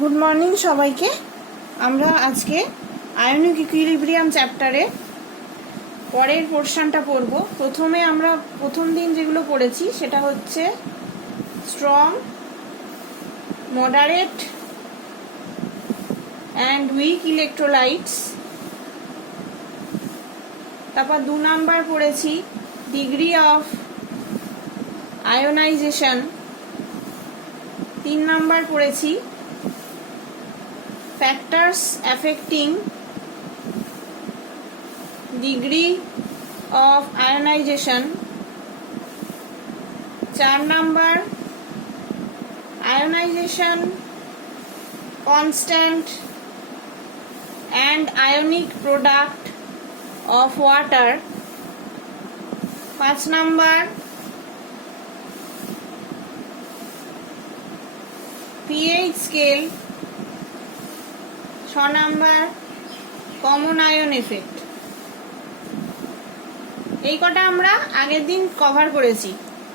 Good morning সবাইকে। আমরা আজকে আয়নিক ইকুইলিব্রিয়াম চ্যাপ্টারে পরের পোর্শনটা পড়ব। প্রথমে আমরা প্রথম দিন যেগুলো পড়েছি সেটা হচ্ছে strong, moderate and weak electrolytes. তারপর 2 নাম্বার পড়েছি ডিগ্রি অফ আয়োনাইজেশন। 3 নাম্বার পড়েছি factors affecting degree of ionization। 4 number ionization constant and ionic product of water। 5 number pH scale। 6 number common ion effect. এই কটা আমরা আগের দিন কভার করেছি।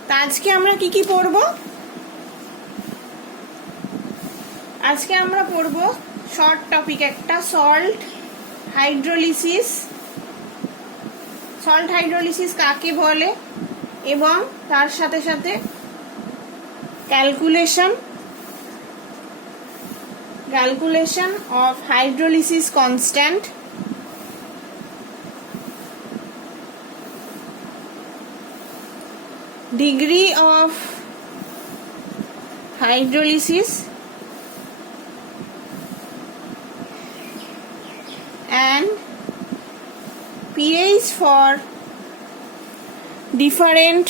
তা আজকে আমরা কি কি পড়ব? আজকে আমরা পড়ব শর্ট টপিক একটা, সল্ট হাইড্রোলিসিস। সল্ট হাইড্রোলিসিস কাকে বলে এবং তার সাথে সাথে calculation of hydrolysis constant, degree of hydrolysis and pH for different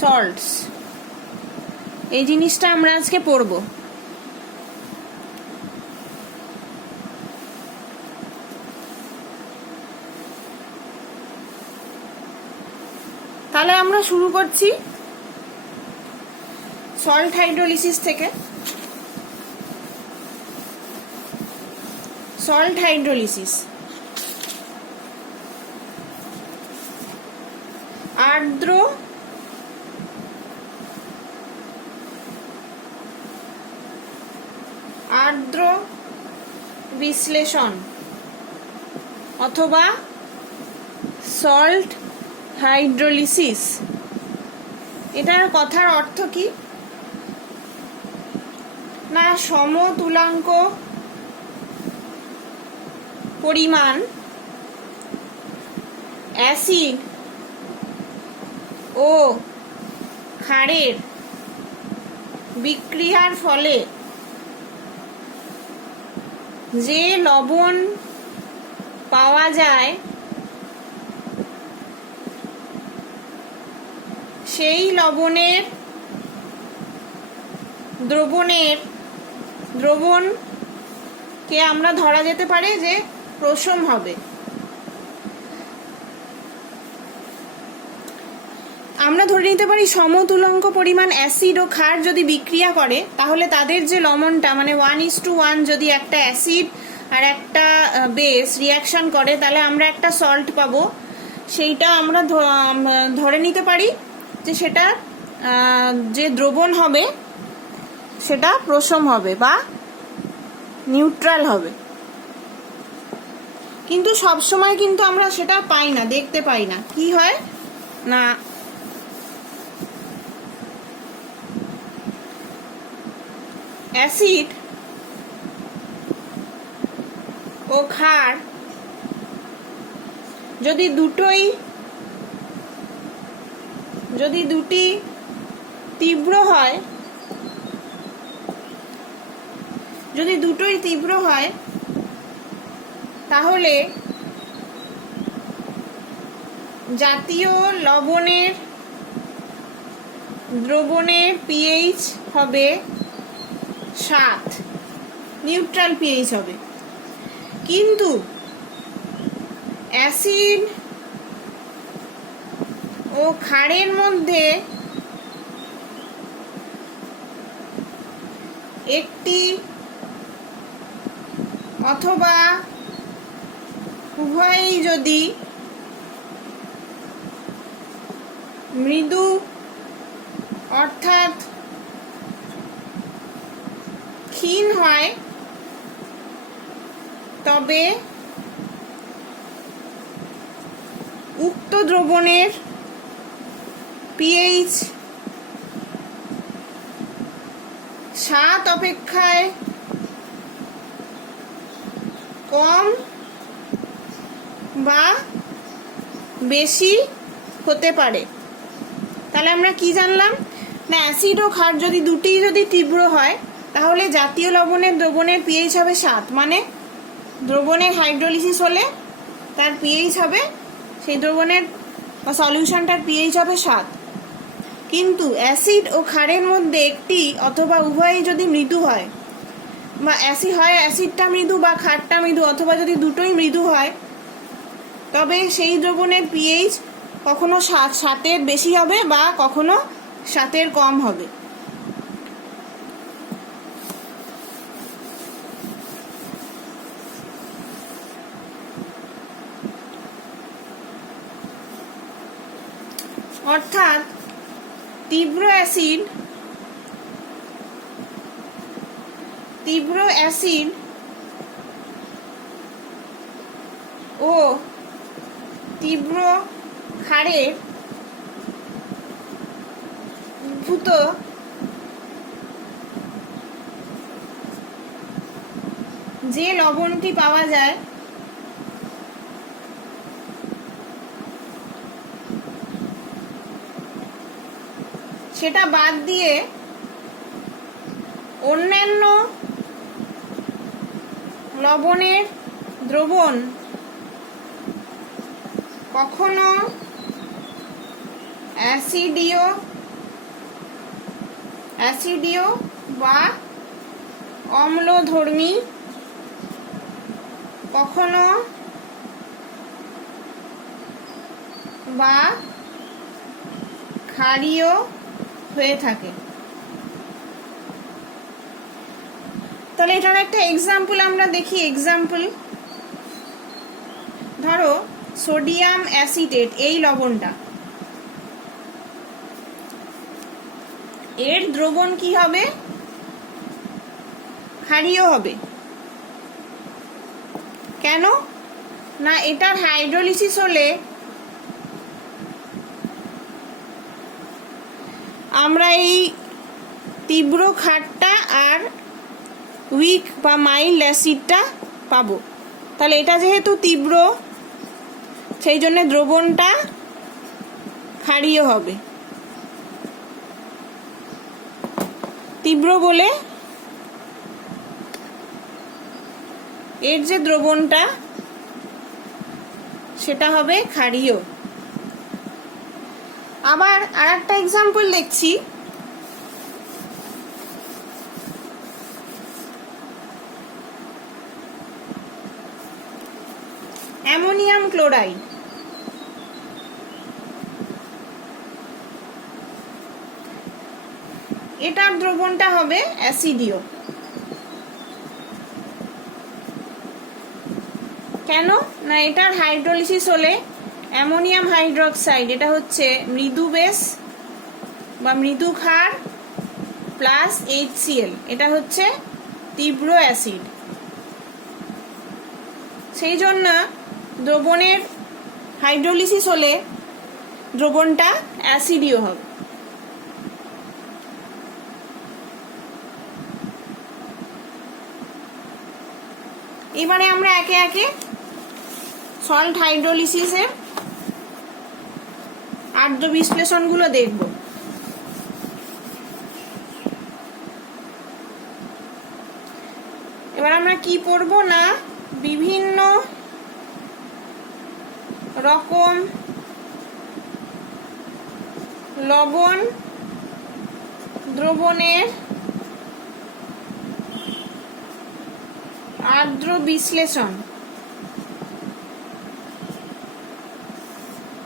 salts. এই জিনিসটা আমরা আজকে পড়ব। তাহলে আমরা শুরু করছি সল্ট হাইড্রোলিসিস থেকে। সল্ট হাইড্রোলিসিস আর্দ্র বিশ্লেষণ অথবা সল্ট হাইড্রোলিসিস। এটার কথার অর্থ কি না, সমতুলাঙ্ক পরিমাণ অ্যাসিড ও ক্ষারের বিক্রিয়ার ফলে যে লবণ পাওয়া যায় সেই লবণের দ্রবণকে আমরা ধরা যেতে পারে যে প্রশম হবে। আমরা ধরে নিতে পারি সমতুলাঙ্ক পরিমাণ অ্যাসিড ও ক্ষার যদি বিক্রিয়া করে তাহলে তাদের যে লবণটা মানে 1:1 যদি একটা অ্যাসিড আর একটা বেস রিয়াকশন করে তাহলে আমরা একটা সল্ট পাবো। সেইটা আমরা ধরে নিতে পারি যে সেটা যে দ্রবণ হবে সেটা প্রশম হবে বা নিউট্রাল হবে। কিন্তু সবসময় কিন্তু আমরা সেটা পাই না, দেখতে পাই না। কি হয় না, অ্যাসিড ও ক্ষার যদি দুটি তীব্র হয় তাহলে জাতীয় দ্রবণের পিএইচ হবে 7, নিউট্রাল পিএইচ হবে। কিন্তু অ্যাসিড ও ক্ষারের মধ্যে একটি অথবা উভয়ই যদি মৃদু অর্থাৎ ক্ষীণ হয় তবে উক্ত দ্রবণের পিএইচ 7 অপেক্ষায় কম বা বেশি হতে পারে। তাহলে আমরা কি জানলাম না, অ্যাসিড ও ক্ষার যদি দুটিই যদি তীব্র হয় তাহলে জাতীয় লবণের দ্রবণের পিএইচ হবে 7, মানে দ্রবণের হাইড্রোলিসিস হলে তার পিএইচ হবে, সেই দ্রবণের বা সলিউশনটার পিএইচ হবে 7। কিন্তু অ্যাসিড ও ক্ষারের মধ্যে একটি অথবা উভয়ই যদি মৃদু হয়, বা অ্যাসিডটা মৃদু বা ক্ষারটা মৃদু, অথবা যদি দুটোই মৃদু হয়, তবে সেই দ্রবণের পিএইচ কখনো 7-এর বেশি হবে বা কখনো 7-এর কম হবে। অর্থাৎ তীব্র অ্যাসিড ও তীব্র ক্ষারের উদ্ভূত যে লবণটি পাওয়া যায় সেটা বাদ দিয়ে অন্যান্য লবণের দ্রবণ কখনো অ্যাসিডীয় বা অম্লধর্মী, কখনো বা ক্ষারীয় হয়ে থাকে। তাহলে এটার একটা এক্সাম্পল আমরা দেখি। এক্সাম্পল ধরো সোডিয়াম অ্যাসিটেট, এই লবণটা, এর দ্রবণ কি হবে? ক্ষারীয় হবে। কেন না, এটার হাইড্রোলিসিস হলে আমরা এই তীব্র ক্ষারটা আর উইক বা মাইল্ড অ্যাসিডটা পাবো। তাহলে এটা যেহেতু তীব্র, সেই জন্য দ্রবণটা ক্ষারীয় হবে। তীব্র বলে এর যে দ্রবণটা সেটা হবে ক্ষারীয়। আবার আর একটা এক্সাম্পল দেখছি। অ্যামোনিয়াম ক্লোরাইড, এটার দ্রবণটা হবে অ্যাসিডীয়। কেন না, এটার হাইড্রোলিসিস হলে অ্যামোনিয়াম হাইড্রোক্সাইড, এটা হচ্ছে মৃদু বেস বা মৃদু ক্ষার প্লাস HCl, এটা হচ্ছে তীব্র অ্যাসিড। সেই জন্য দ্রবণের হাইড্রোলিসিস হলে দ্রবণটা অ্যাসিডীয় হবে। এবারে আমরা একে একে সল্ট হাইড্রোলিসিসের আদ্র বিশ্লেষণগুলো দেখব। এবার আমরা কি পড়ব না, বিভিন্ন রকম লবণ দ্রবণের আদ্র বিশ্লেষণ,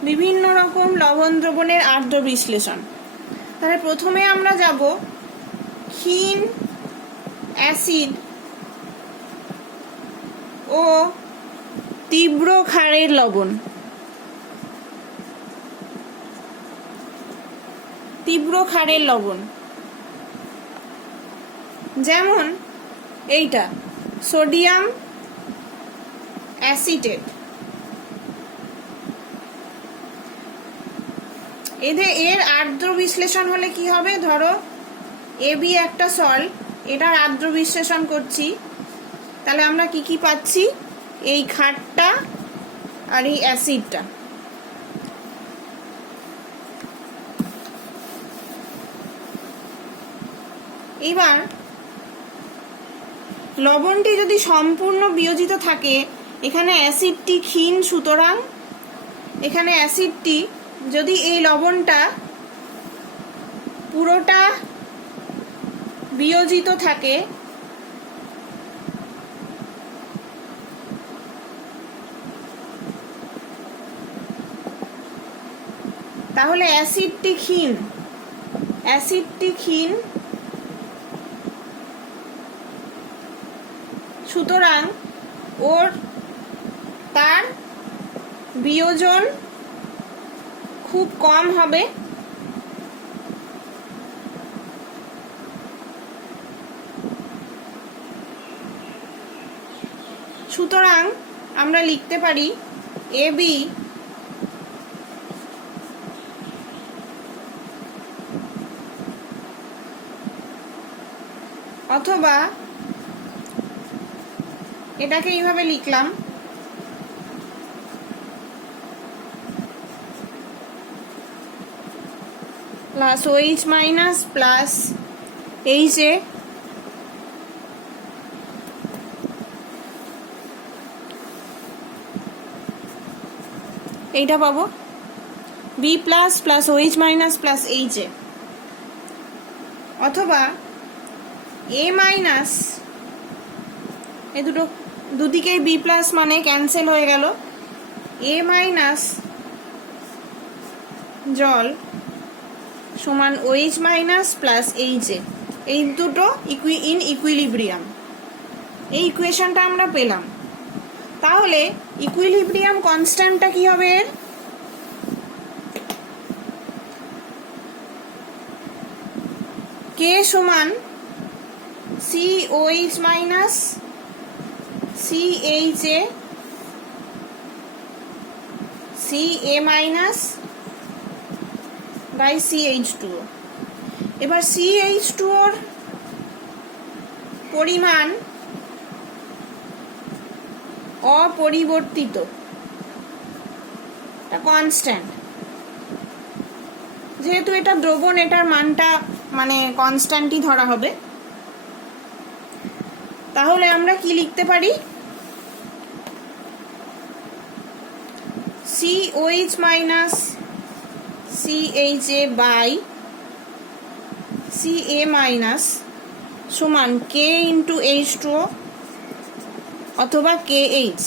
বিভিন্ন রকম লবণ দ্রবণের আদ্র বিশ্লেষণ। তাহলে প্রথমে আমরা যাব ক্ষীণ অ্যাসিড ও তীব্র ক্ষারের লবণ, তীব্র ক্ষারের লবণ, যেমন এইটা সোডিয়াম অ্যাসিটেট। এর আর্দ্র বিশ্লেষণ হলে কি হবে, ধরো এবি একটা সল্ট, এটার আর্দ্র বিশ্লেষণ করছি, তাহলে আমরা কি কি পাচ্ছি, এই ক্ষারটা আর এই অ্যাসিডটা। এবার লবণটি যদি সম্পূর্ণ বিয়োজিত থাকে, এখানে অ্যাসিডটি ক্ষীণ, সুতরাং এখানে অ্যাসিডটি যদি এই লবণটা পুরোটা বিয়োজিত থাকে, তাহলে অ্যাসিডটি ক্ষীণ, সুতরাং তার বিয়োজন খুব কম হবে, সুতরাং আমরা লিখতে পারি এবি অথবা এটাকে এইভাবে লিখলাম plus OH minus plus HA, এইটা পাবো B plus plus OH minus plus HA, অথবা A মাইনাস, এই দুটো দুদিকেই B প্লাস মানে ক্যান্সেল হয়ে গেল, A মাইনাস জল সমান OH মাইনাস প্লাস HA, এই দুটো ইন ইকুইলিব্রিয়াম। এই ইকুয়েশনটা আমরা পেলাম। তাহলে ইকুইলিব্রিয়াম কনস্ট্যান্টটা কি হবে এর, K সমান COH minus CHA CA minus by CH2। এবার CH2 পরিমাণ অপরিবর্তিত, কনস্ট্যান্ট, যেহেতু এটা দ্রবণ, এটার মানটা মানে কনস্ট্যান্টই ধরা হবে। তাহলে আমরা কি লিখতে পারি, COH minus CHA by CA minus সমান K ইন্টু H2O অথবা KH।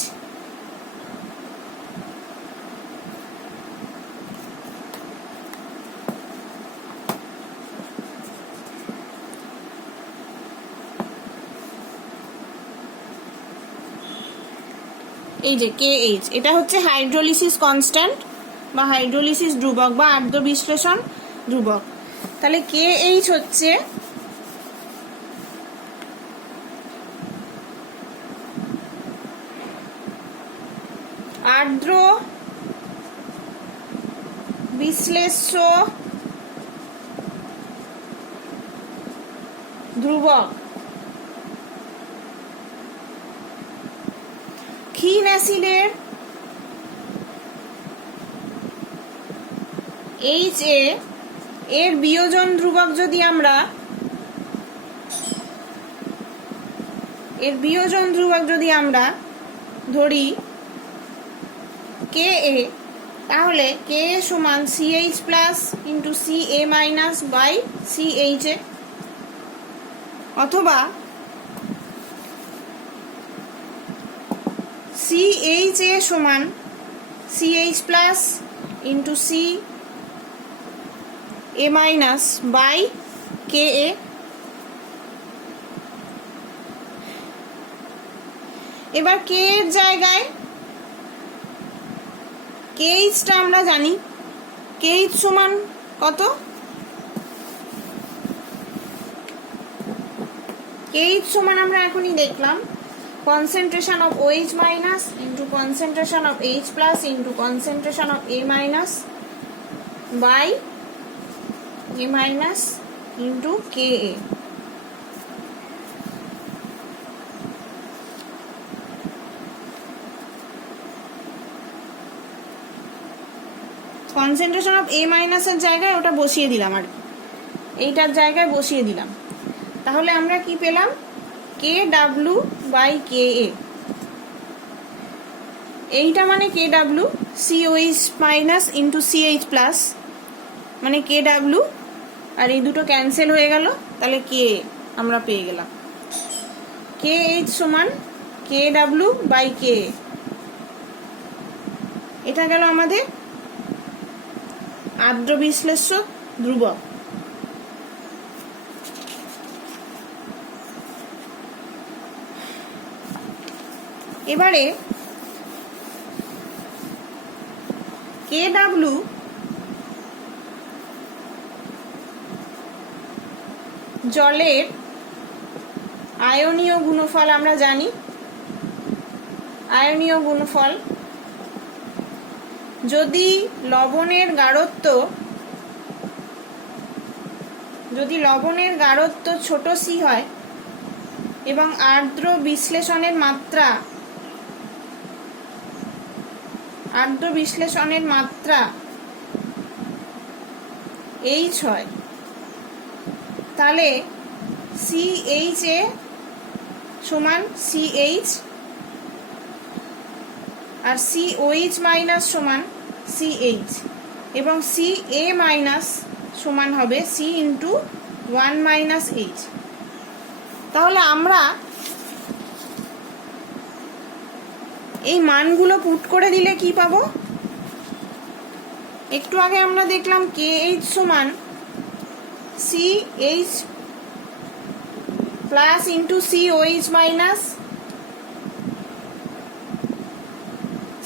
এই যে KH, এটা হচ্ছে হাইড্রোলিসিস কনস্ট্যান্ট বা হাইড্রোলিসিস ধ্রুবক বা আর্দ্র বিশ্লেষণ ধ্রুবক। তাহলে KH হচ্ছে আর্দ্র বিশ্লেষ্য ধ্রুবক। ক্ষীণ অ্যাসিডের HA এর বিয়োজন ধ্রুবক যদি আমরা ধরি KA, তাহলে KA সমান CH plus into CA minus by CHA, অথবা CHA সমান CH plus into CA minus by KA। এবার K এর জায়গায় কেএইচটা আমরা জানি, কেএইচ সমান কত? কেএইচ সমান আমরা এখনই দেখলাম concentration of OH minus into concentration of H plus into concentration of A minus by A minus into Ka. Concentration of A মাইনাসের জায়গায় ওটা বসিয়ে দিলাম, আর এইটার জায়গায় বসিয়ে দিলাম। তাহলে আমরা কি পেলাম? K W by K A. এইটা মানে K W, C O H minus into C H plus, মানে কে ডাব্লু, আর এই দুটো ক্যান্সেল হয়ে গেল, তাহলে কে আমরা পেয়ে গেলাম। কে এইচ সমান কে ডাব্লু বাই কে। এটা গেল আমাদের আর্দ্র বিশ্লেষ্য ধ্রুবক। এবারে কে ডাব্লু জলের আয়নীয় গুণফল আমরা জানি। আয়নীয় গুণফল যদি লবণের গাঢ়ত্ব ছোট সি হয় এবং আর্দ্র বিশ্লেষণের মাত্রা এইচ হয়, তাহলে সিএইচ এ সমান সিএইচ আর সিওএইচ মাইনাস সমান সিএইচ, এবং সি এ মাইনাস সমান হবে সি ইন্টু 1 মাইনাস এইচ। তাহলে আমরা এই মানগুলো পুট করে দিলে কি পাবো? একটু আগে আমরা দেখলাম কে এইচ সমান C H plus into C O H minus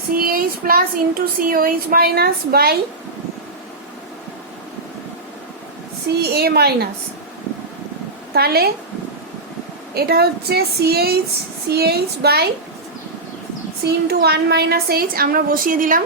C H plus into C O H minus by C A minus. তাহলে এটা হচ্ছে C H by C into 1 minus H, আমরা বসিয়ে দিলাম।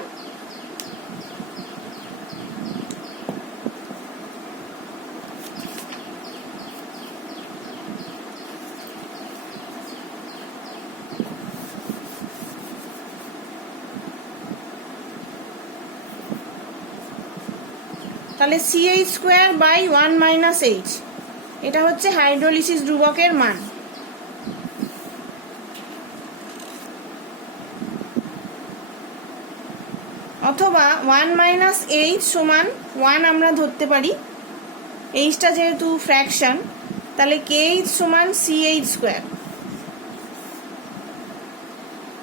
তাহলে C H square by 1 minus H, এটা হচ্ছে হাইড্রোলিসিস ধ্রুবকের মান। অথবা 1 মাইনাস এইচ সমান 1 আমরা ধরতে পারি, এইচটা যেহেতু ফ্র্যাকশন, তাহলে কে এইচ সমান সিএইচ স্কোয়ার।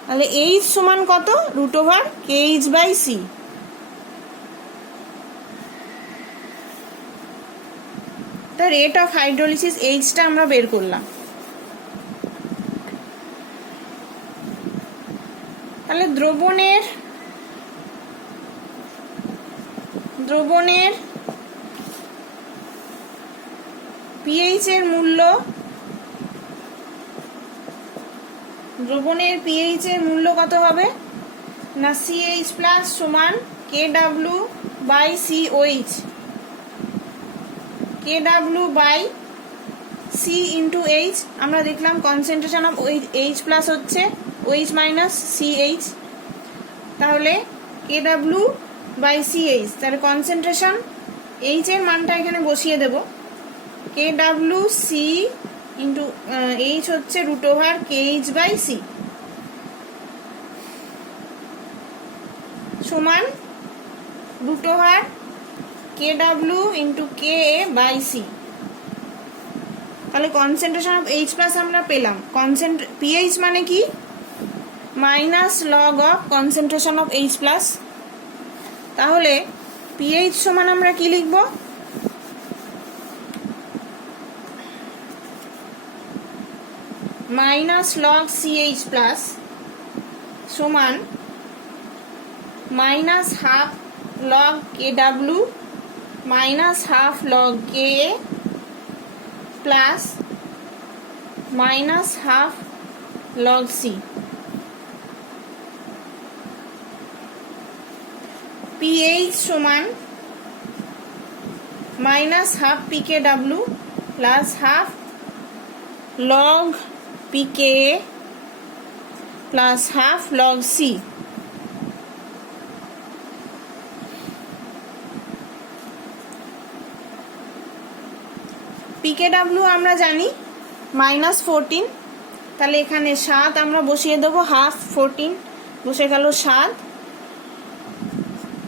তাহলে এইচ সমান কত? Root over K H by C. তা রেট অফ হাইড্রোলিসিস এইচটা আমরা বের করলাম। তাহলে দ্রবণের পিএইচ এর মূল্য, কত হবে না? সিএইচ প্লাস সমান K W by COH, K W by C into H. আমরা দেখলাম কনসেন্ট্রেশন অফ এইচ প্লাস হচ্ছে ওইচ মাইনাস সিএইচ, তাহলে কে ডাব্লু বাই সিএইচ। তাহলে কনসেন্ট্রেশন এইচ এর মানটা এখানে বসিয়ে দেব, K W C into H হচ্ছে root over K H by C সমান root over K W into K A by C. তাহলে কনসেন্ট্রেশন অফ এইচ প্লাস আমরা পেলাম। পিএইচ মানে কি? Minus log of concentration of H plus. তাহলে pH সমান আমরা কি লিখব? মাইনাস লগ সিএইচ প্লাস সমান minus half log KW minus half log Ka plus minus half log C. pH সমান minus half pKw plus half log pKa plus half log C. pKw আমরা জানি -14, তাহলে এখানে 7 আমরা বসিয়ে দেবো, হাফ 14 বসে গেল 7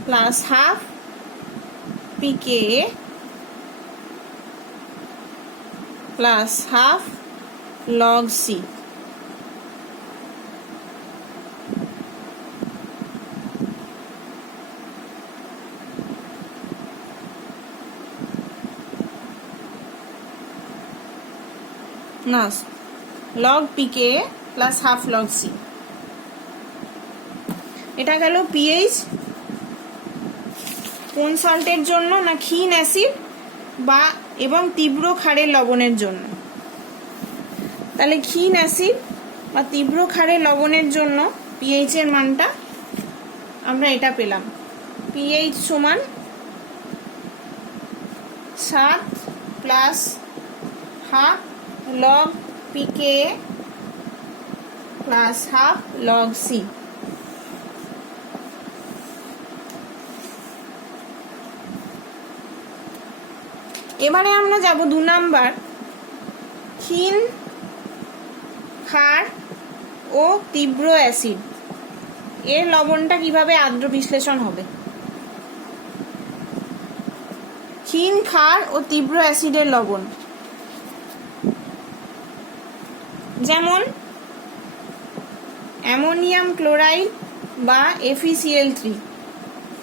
plus half pKa plus half log C. না, log pKa plus half log C. এটা গেল pH কোন সল্টের জন্য, না ক্ষীণ অ্যাসিড বা এবং তীব্র ক্ষারের লবণের জন্য। তাহলে ক্ষীণ অ্যাসিড বা তীব্র ক্ষারের লবণের জন্য pH এর মানটা আমরা এটা পেলাম, pH সমান 7 plus half log pKa plus half log C। এবারে আমরা যাব 2 নাম্বার, ক্ষীণ ক্ষার ও তীব্র অ্যাসিড এর লবণটা কিভাবে আদ্র বিশ্লেষণ হবে। ক্ষীণ ক্ষার ও তীব্র অ্যাসিডের লবণ যেমন অ্যামোনিয়াম ক্লোরাইড বা FeCl3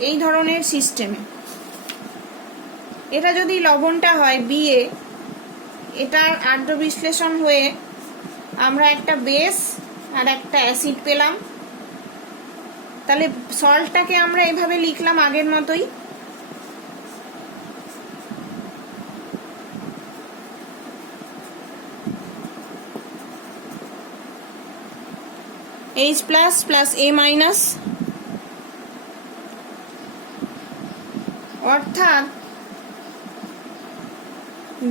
এই ধরনের সিস্টেমে এটা যদি লবণটা হয় Ba, এটার আদ্র বিশ্লেষণ হয়ে আমরা একটা বেস আর একটা অ্যাসিড পেলাম। তাহলে সল্টটাকে আমরা এভাবে লিখলাম আগের মতোই, H plus plus A minus, অর্থাৎ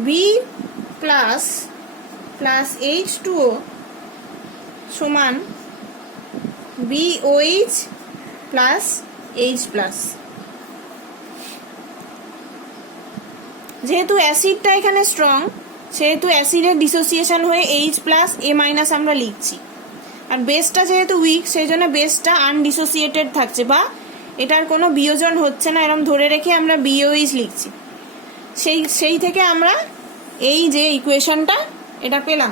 B plus plus H2O সমান BOH plus H plus। যেহেতু অ্যাসিডটা এখানে স্ট্রং, সেহেতু অ্যাসিডের ডিসোসিয়েশন হয়ে H plus A minus আমরা লিখছি, আর বেসটা যেহেতু উইক সেই জন্য বেসটা আনডিসোসিয়েটেড থাকছে বা এটার কোনো বিয়োজন হচ্ছে না, এরকম ধরে রেখে আমরা BOH লিখছি। সেই থেকে আমরা এই যে ইকুয়েশনটা এটা পেলাম।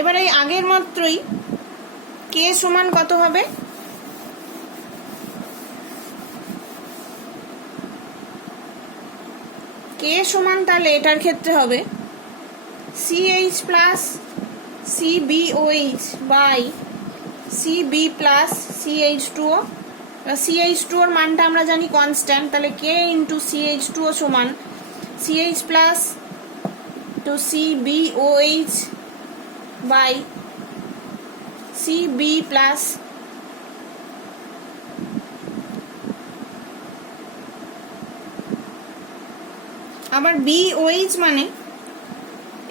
এবার এই আগের মাত্রই K সমান কত হবে, K সমান তাহলে এটার ক্ষেত্রে হবে CH plus CBOH by CB plus CH2O। CH2 এর মানটা আমরা জানি কনস্ট্যান্ট, তাহলে K ইন্টু CH2O সমান CH plus two CBOH by CB plus আবার BOH মানে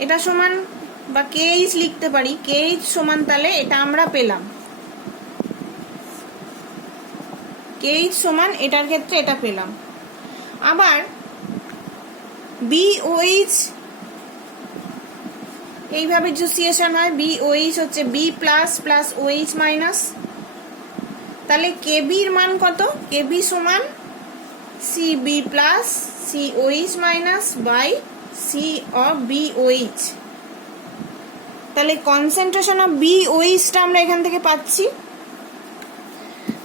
এটা সমান বা KH লিখতে পারি, KH সমান তাহলে এটা আমরা পেলাম, KH সমান এটার ক্ষেত্রে এটা পেলাম। আবার BOH এইভাবে ডিসোসিয়েশন হয়, BOH হচ্ছে B plus plus OH minus, তাহলে KB এর মান কত, KB সমান CB plus COH minus by C of BOH। তাহলে কনসেন্ট্রেশন অফ BOH টা আমরা এখান থেকে পাচ্ছি,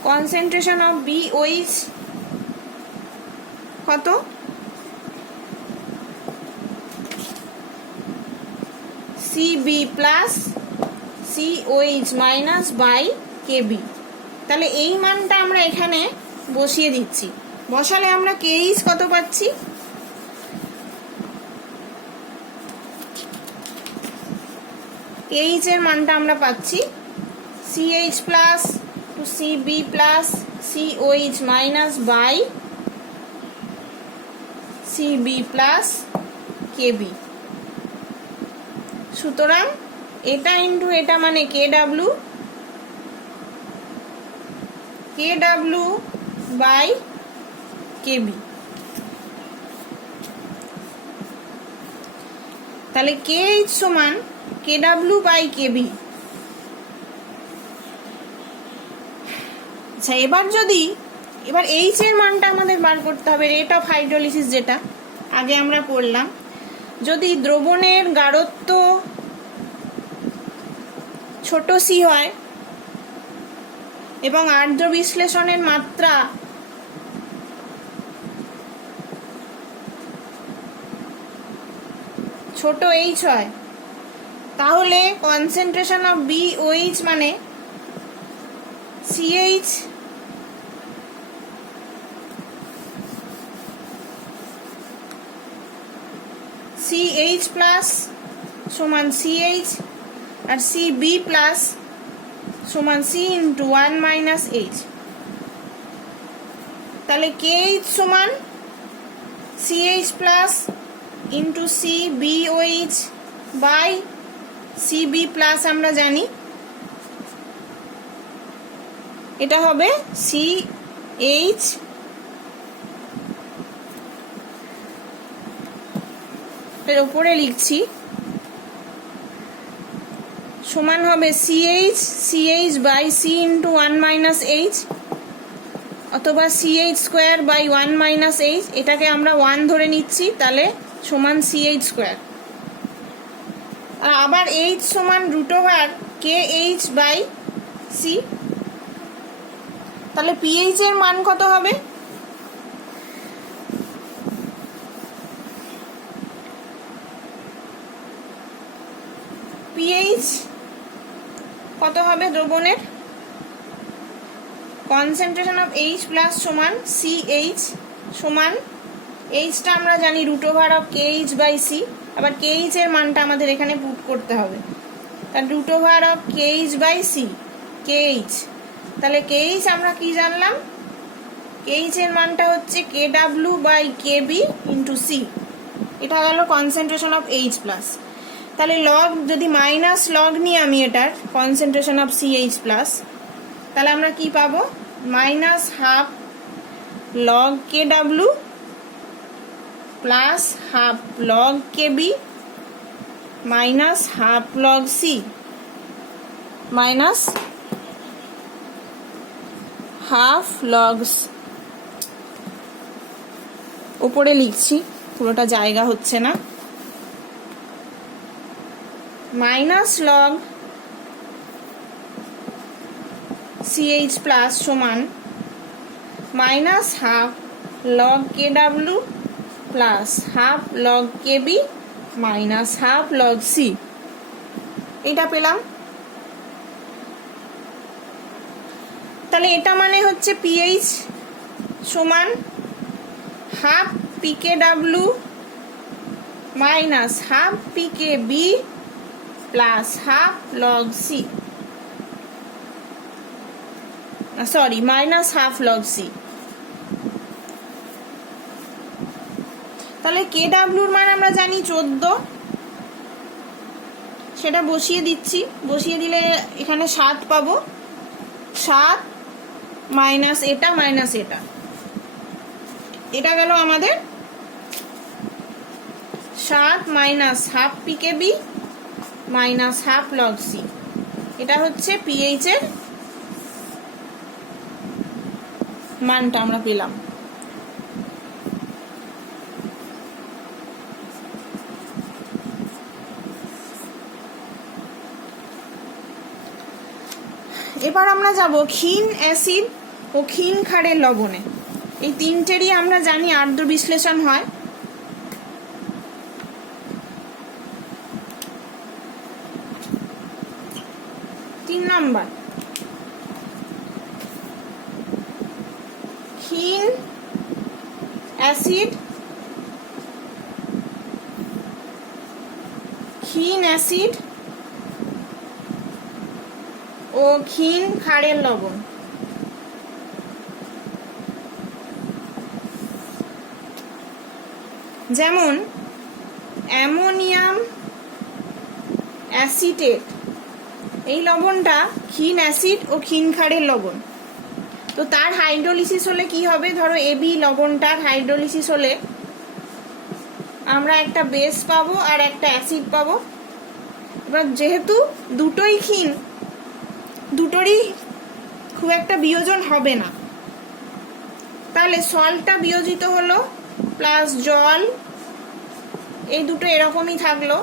কনসেন্ট্রেশন অফ BOH কত, CB plus COH minus by KB। তাহলে এই মানটা আমরা এখানে বসিয়ে দিচ্ছি। বসালে আমরা KH কত পাচ্ছি, KH এর মানটা আমরা পাচ্ছি CH plus two CB plus COH minus by CB plus KB। সুতরাং এটা ইন্টু এটা মানে KW বাই KB। তাহলে KH সমান KW বাই KB। আচ্ছা, এবার H এর মানটা আমাদের বার করতে হবে, রেট অফ হাইড্রোলিসিস, যেটা আগে আমরা পড়লাম। যদি দ্রবণের গাঢ়ত্ব ছোট c হয় এবং আর্দ্র বিশ্লেষণের মাত্রা ছোট h হয়, তাহলে কনসেন্ট্রেশন অফ BOH মানে CH প্লাস সমান CH আর CB প্লাস সমান C ইন্টু 1 মাইনাস H। তাহলে KH সমান CH plus into CBOH by CB plus, আমরা জানি এটা হবে CH এর উপরে লিখছি সমান হবে CH by C into 1 minus H অথবা CH square by 1 minus H। এটাকে আমরা 1 ধরে নিচ্ছি, তাহলে সমান CH স্কোয়ার। আর আবার H সমান root over KH by C। তাহলে PH এর মান কত হবে, PH কত হবে দ্রবণের, কনসেন্ট্রেশন অফ H প্লাস সমান CH সমান H টা আমরা জানি root over of KH by C। আবার KH এর মানটা আমাদের এখানে পুট করতে হবে, তাহলে root over of KH by C KH। তাহলে KH আমরা কি জানলাম, KH এর মানটা হচ্ছে KW by KB into C। এটা গেল কনসেন্ট্রেশন অফ H প্লাস। তাহলে লগ যদি মাইনাস লগ নিই আমি এটার কনসেন্ট্রেশন অফ CH প্লাস, তাহলে আমরা কি পাবো, minus half log KW plus half log KB minus half log C minus half log. উপরে লিখছি, পুরোটা জায়গা হচ্ছে না, মাইনাস লগ CH প্লাস সমান minus half log KW plus half log KB minus half log C। এটা পেলাম। তাহলে এটা মানে হচ্ছে PH সমান half PKW minus half PKB plus half log C, sorry minus half log C। তাহলে KW এর মান আমরা জানি 14, সেটা বসিয়ে দিচ্ছি। বসিয়ে দিলে এখানে 7 পাবো, 7 মাইনাস এটা মাইনাস এটা, এটা গেল আমাদের 7 minus half PKB minus half log C। এটা হচ্ছে PH এর মানটা আমরা পেলাম। এবার আমরা যাব ক্ষীণ অ্যাসিড ও ক্ষীণ ক্ষারের লবণে। এই তিনটেরই আমরা জানি আর্দ্র বিশ্লেষণ হয়। তিন নম্বর ক্ষীণ অ্যাসিড ও ক্ষীণ ক্ষারের লবণ। যেমন অ্যামোনিয়াম অ্যাসিটেট, এই লবণটা ক্ষীণ অ্যাসিড ও ক্ষীণ ক্ষারের লবণ। তো তার হাইড্রোলিসিস হলে কি হবে, ধরো এবি লবণটার হাইড্রোলিসিস হলে আমরা একটা বেস পাবো আর একটা অ্যাসিড পাবো। এবার যেহেতু দুটোই ক্ষীণ, দুটোরই খুব একটা বিয়োজন হবে না, তাহলে সল্টটা বিয়োজিত হলো প্লাস জল, এই দুটো এরকমই থাকলো।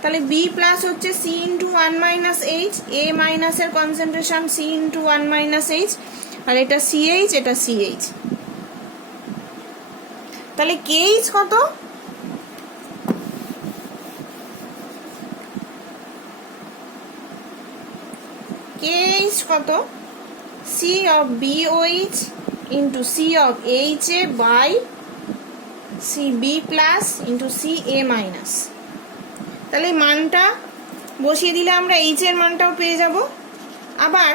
তাহলে বি প্লাস হচ্ছে C into 1 minus H, A মাইনাসের concentration C into 1 minus H, আর এটা সিএইচ, এটা সিএইচ। তাহলে কেএইচ কত, কেএইচ কত, C of BOH into C of H A by C B plus into C A minus. তাহলে মানটা বসিয়ে দিলে আমরা এইচ এর মানটাও পেয়ে যাব। আবার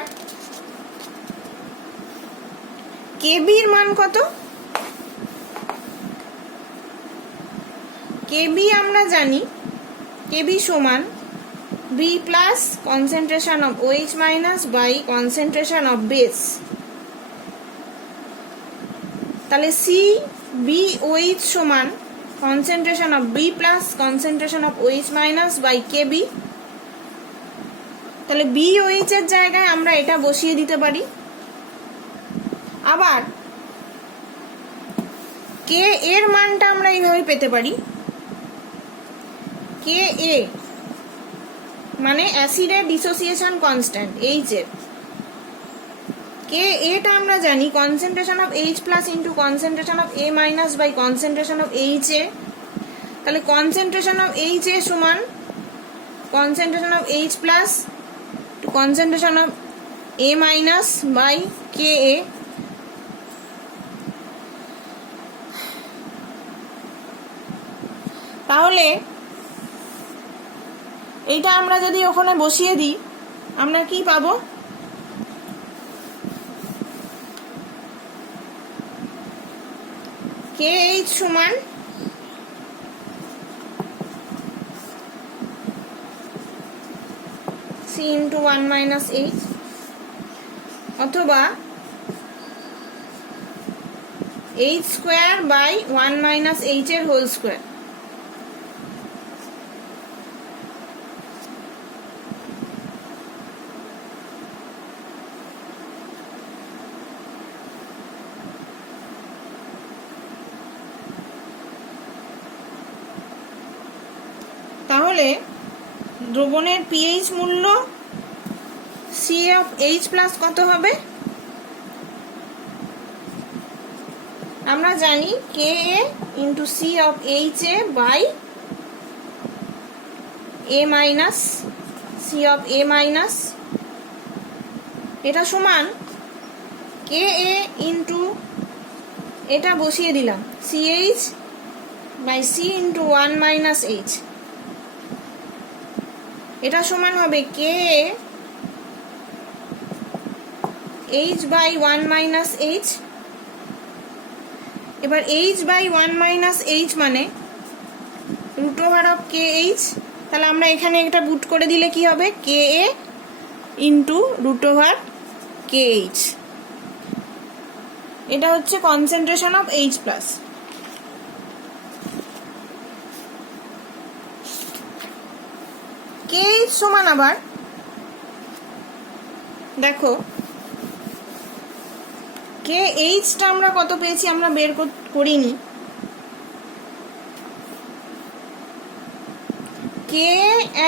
কেবির মান কত, কেবি আমরা জানি কেবি সমান B plus concentration of OH minus by concentration of base. তাহলে সি বি ওএইচ সমান concentration of B plus concentration of OH minus by KB। তাহলে BOH এর জায়গায় আমরা এটা বসিয়ে দিতে পারি। আবার K এর মানটা আমরা এইভাবে পেতে পারি, Ka মানে অ্যাসিডের ডিসোসিয়েশন কনস্ট্যান্ট H এর, Ka টা আমরা জানি concentration of H plus into concentration of A minus by concentration of H A. তাহলে কনসেন্ট্রেশন অফ H এ সমান concentration of H plus concentration of A minus by Ka। তাহলে এইটা আমরা যদি ওখানে বসিয়ে দিই আমরা কি পাবো, KH সমান C into 1 minus H অথবা H square by 1 minus H এর হোল স্কোয়ার। তাহলে দ্রবণের পিএইচ মূল্য সি অফ এইচ প্লাস কত হবে, আমরা জানি K A into C of H A by A minus C of A minus, এটা সমান কে এ ইন্টু এটা বসিয়ে দিলাম C H by C into 1 minus H, এটা সমান হবে K H by 1 minus H. এবার এইচ বাই 1 মাইনাস এইচ মানে root over of K H. তাহলে আমরা এখানে এটা পুট করে দিলে কি হবে, K A into root over K H. এটা হচ্ছে concentration of H plus. KH সমান আবার দেখো KH টা আমরা কত পেয়েছি আমরা বের করিনি, K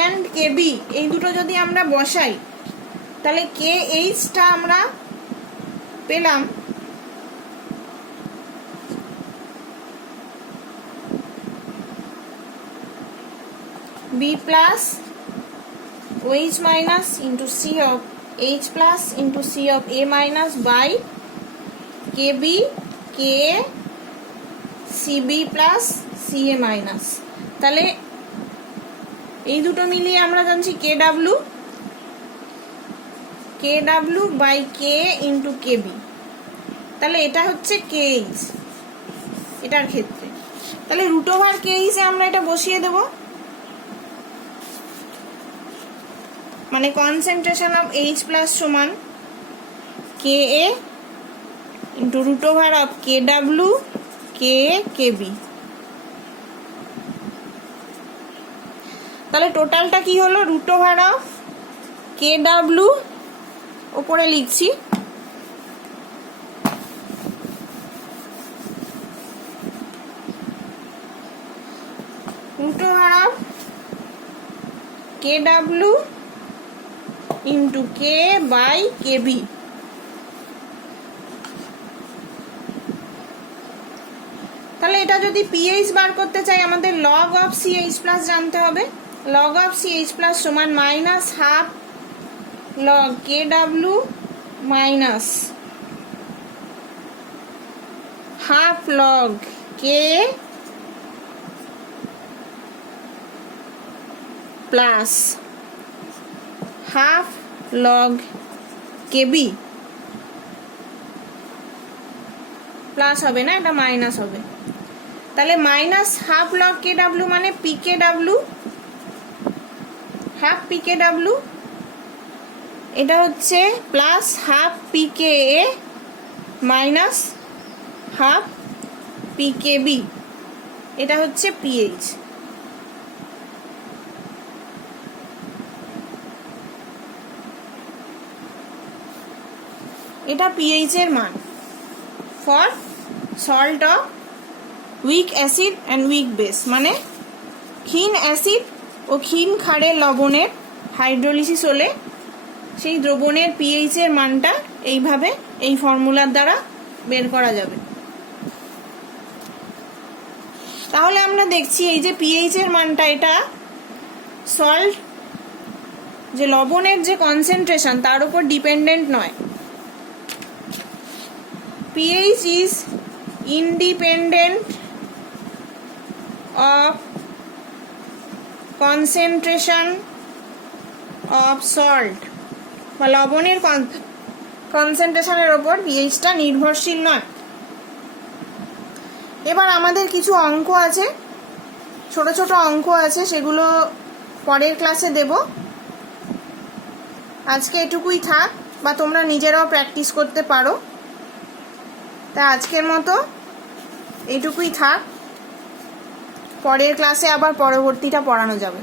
and KB এই দুটো যদি আমরা বসাই তাহলে KH টা আমরা পেলাম B plus OH minus into C of H plus into C of A minus by KB KA CB plus CA minus। তাহলে এই দুটো মিলিয়ে আমরা জানছি KW by K into KB। তাহলে এটা হচ্ছে KH এটার ক্ষেত্রে। তাহলে রুট ওভার KH এ আমরা এটা বসিয়ে দেব, মানে কনসেন্ট্রেশন অফ H প্লাস সমান KA into root over of KW KA KB। তাহলে টোটালটা কি হলো? রুট ওভার অফ KW উপরে লিখছি, root over of KW into K by KB। তাহলে এটা যদি পিএইচ বার করতে চাই আমাদের লগ অফ CH প্লাস জানতে হবে। লগ অফ CH প্লাস সমান minus half log KW minus half log K plus half log KB। Plus হবে না, এটা মাইনাস হবে। তাহলে মাইনাস হাফ লগ KW মানে PKW, হাফ PKW, এটা হচ্ছে plus half PKA minus half PKB, এটা হচ্ছে পিএইচ। এটা পিএইচ এর মান for salt of week acid and weak base, মানে ক্ষীণ অ্যাসিড ও ক্ষীণ ক্ষারের লবণের হাইড্রোলিসিস হলে সেই দ্রবণের পিএইচ এর মানটা এইভাবে এই ফর্মুলার দ্বারা বের করা যাবে। তাহলে আমরা দেখছি এই যে পিএইচ এর মানটা, এটা সল্ট যে লবণের যে কনসেন্ট্রেশন তার উপর ডিপেন্ডেন্ট নয়। pH is independent of concentration of salt, বা লবণের কনসেন্ট্রেশনের ওপর পিএইচটা নির্ভরশীল নয়। এবার আমাদের কিছু অঙ্ক আছে, ছোট ছোট অঙ্ক আছে, সেগুলো পরের ক্লাসে দেব। আজকে এটুকুই থাক, বা তোমরা নিজেরাও প্র্যাকটিস করতে পারো। তা আজকের মতো এইটুকুই থাক, পরের ক্লাসে আবার পরবর্তীটা পড়ানো যাবে।